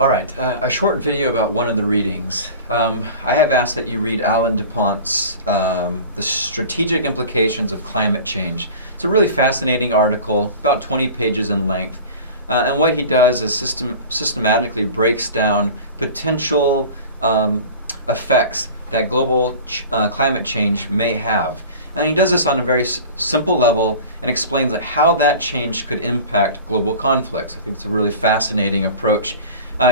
All right, a short video about one of the readings. I have asked that you read Alan Dupont's The Strategic Implications of Climate Change. It's a really fascinating article, about 20 pages in length. And what he does is systematically breaks down potential effects that global climate change may have. And he does this on a very simple level and explains how that change could impact global conflicts. I think it's a really fascinating approach.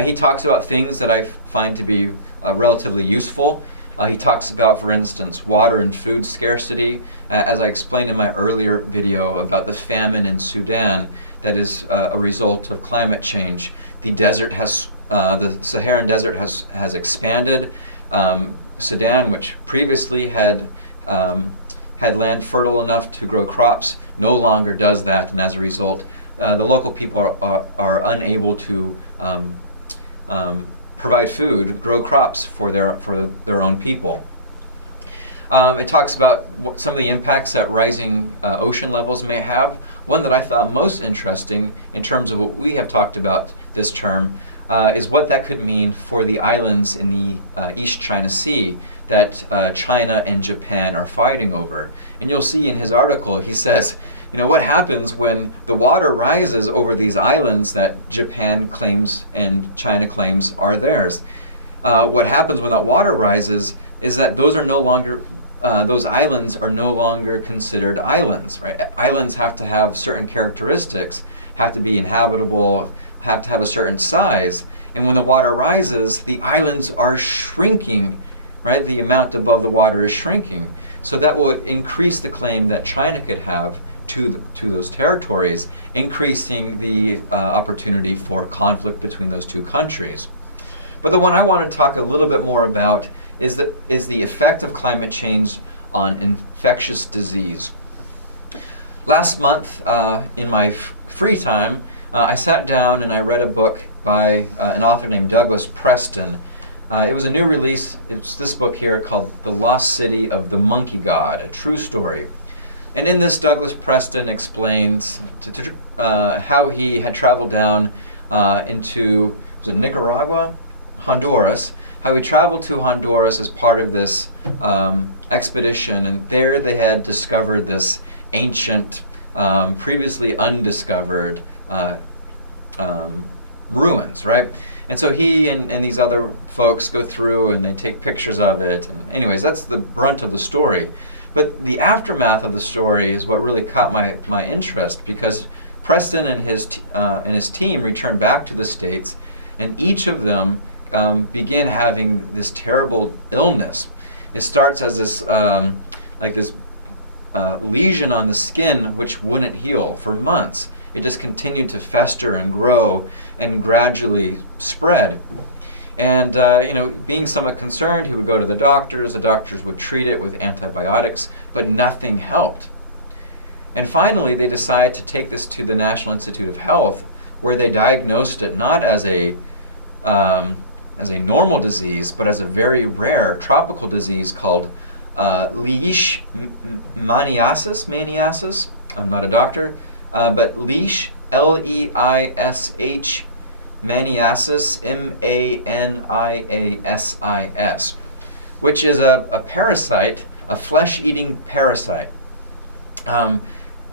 He talks about things that I find to be relatively useful. He talks about, for instance, water and food scarcity, as I explained in my earlier video about the famine in Sudan that is a result of climate change. The Saharan desert has expanded. Sudan, which previously had land fertile enough to grow crops, no longer does that, and as a result, the local people are unable to provide food, grow crops for their own people. It talks about some of the impacts that rising ocean levels may have. One that I thought most interesting in terms of what we have talked about this term is what that could mean for the islands in the East China Sea that China and Japan are fighting over. And you'll see in his article, he says, what happens when the water rises over these islands that Japan claims and China claims are theirs? What happens when that water rises is that those islands are no longer considered islands. Right? Islands have to have certain characteristics, have to be inhabitable, have to have a certain size. And when the water rises, the islands are shrinking. Right? The amount above the water is shrinking. So that will increase the claim that China could have to those territories, increasing the opportunity for conflict between those two countries. But the one I want to talk a little bit more about is the effect of climate change on infectious disease. Last month, in my free time, I sat down and I read a book by an author named Douglas Preston. It was a new release. It's this book here called The Lost City of the Monkey God, a true story. And in this, Douglas Preston explains how he had traveled down into, was it Nicaragua? Honduras. How he traveled to Honduras as part of this expedition, and there they had discovered this ancient, previously undiscovered ruins, right? And so he and these other folks go through and they take pictures of it. And anyways, that's the brunt of the story. But the aftermath of the story is what really caught my interest, because Preston and his team returned back to the States, and each of them begin having this terrible illness. It starts as this lesion on the skin which wouldn't heal for months. It just continued to fester and grow and gradually spread. And being somewhat concerned, he would go to the doctors would treat it with antibiotics, but nothing helped. And finally, they decided to take this to the National Institute of Health, where they diagnosed it not as a normal disease, but as a very rare tropical disease called leishmaniasis. I'm not a doctor, but leish, L-E-I-S-H, maniasis, M-A-N-I-A-S-I-S, which is a parasite, a flesh-eating parasite.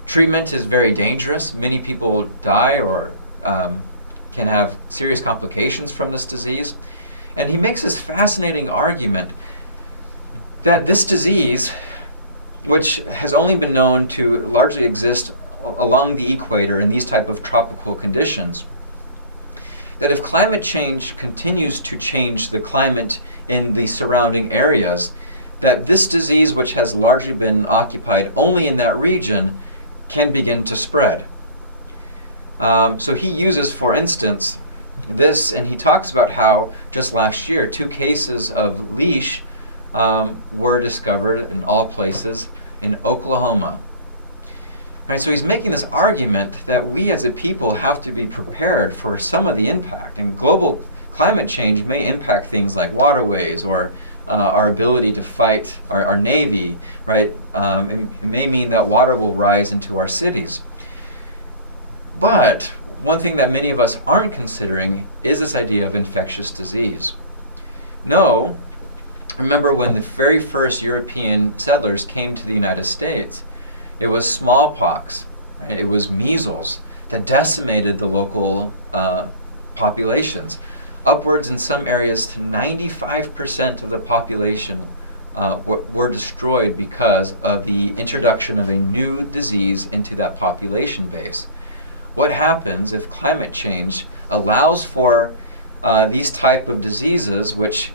Treatment is very dangerous. Many people die or can have serious complications from this disease. And he makes this fascinating argument that this disease, which has only been known to largely exist along the equator in these type of tropical conditions, that if climate change continues to change the climate in the surrounding areas, that this disease, which has largely been occupied only in that region, can begin to spread. So he uses, for instance, this, and he talks about how just last year 2 cases of leish were discovered in all places in Oklahoma. Right, so he's making this argument that we as a people have to be prepared for some of the impact. And global climate change may impact things like waterways or our ability to fight our navy, right? It may mean that water will rise into our cities. But one thing that many of us aren't considering is this idea of infectious disease. No, remember when the very first European settlers came to the United States, it was smallpox, right? It was measles that decimated the local populations. Upwards in some areas to 95% of the population were destroyed because of the introduction of a new disease into that population base. What happens if climate change allows for these type of diseases, which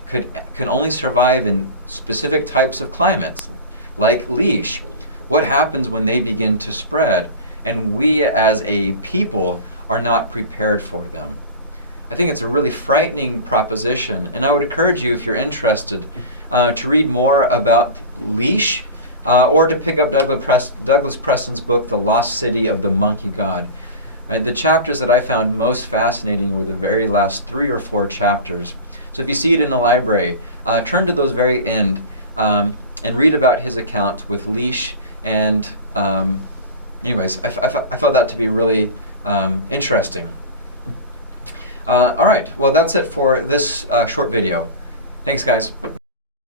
can only survive in specific types of climates, like leash? What happens when they begin to spread, and we as a people are not prepared for them? I think it's a really frightening proposition, and I would encourage you, if you're interested, to read more about leash, or to pick up Douglas Preston's book, The Lost City of the Monkey God. The chapters that I found most fascinating were the very last 3 or 4 chapters. So if you see it in the library, turn to those very end and read about his account with leash. And anyways, I found that to be really interesting. All right, well, that's it for this short video. Thanks, guys.